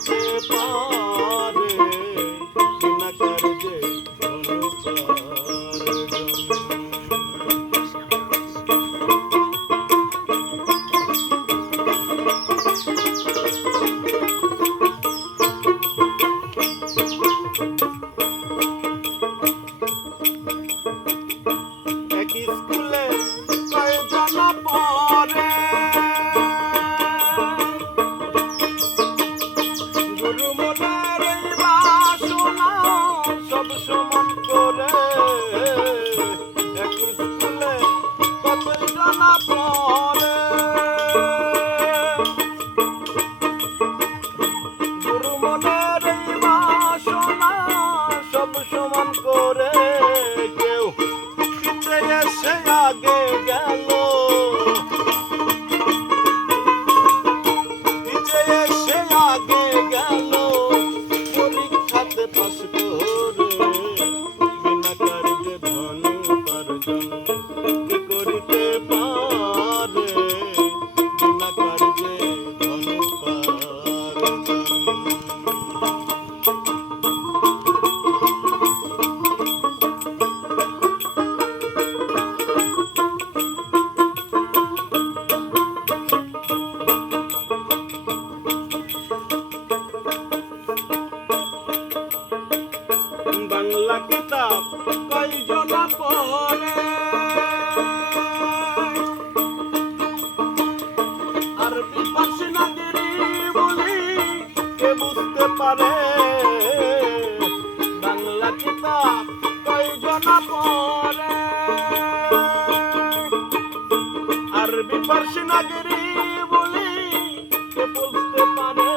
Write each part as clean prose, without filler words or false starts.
করিতে পারে বিনা কার্যে এক স্কুলে কয়জন পড়ে গুরু মনের বাসনা সব সমান করে এক স্কুলে কতজন পড়ে গুরু মনের বাসনা সব সমান করে কেউ পিছে এসে আগে গেল পিছে এসে আগে গেল পরীক্ষাতে পাস করে বিনা কার্যে ধন উপার্জন কে করিতে পারে বিনা কার্যে ধন উপার্জন বাংলা কিতাব কয়জন পড়ে আরবি ফার্সি নাগরি বলি কে বুঝতে পারে বাংলা কিতাব কয়জন পড়ে আরবি ফার্সি নাগরি বলি কে বুঝতে পারে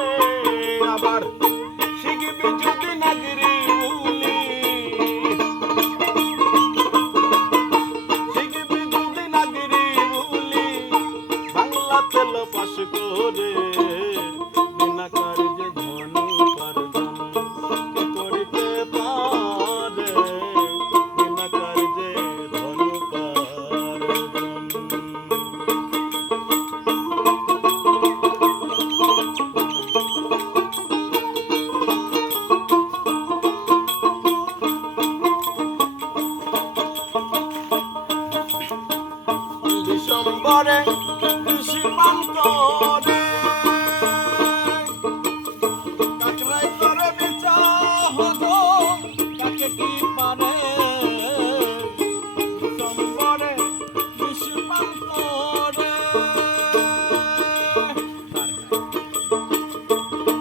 আবার শিখবি যদি নাগরি তেল পাশ করে বিনা কার্যে ধন উপার্জন কে করিতে পারে বিনা কার্যে ধন উপার্জন ডিসেম্বরে কৃষি পান করে কাকরাই করে বিচা হতো কাকে কি পারে ডিসেম্বরে কৃষি পান করে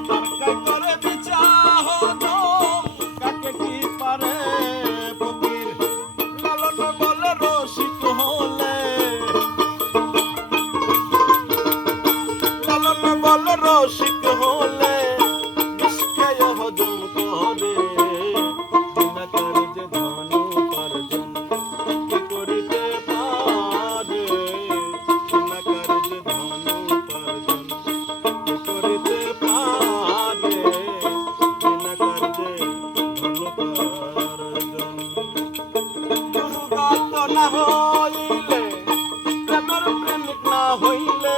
কাকরাই করে বিচা হতো কাকে কি পারে ফকির লালন বলে রসিক হলে বল রসিক হলে বিষখায় হজম করে বিনা কার্যে ধন উপার্জন কে করিতে পারে বিনা কার্যে ধন উপার্জন কে করিতে পারে বিনা কার্যে ধন উপার্জন দুর্গত না হইলে প্রেমের প্রেমিক না হইলে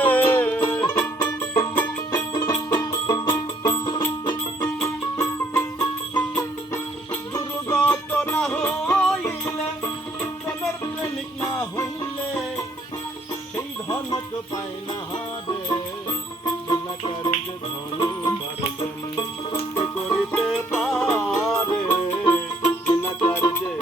না হইলে প্রেমের প্রেমিক না হইলে সেই ধনক পায় না রে বিনা কার্যে ধন উপার্জন কে করিতে পারে বিনা কার্যে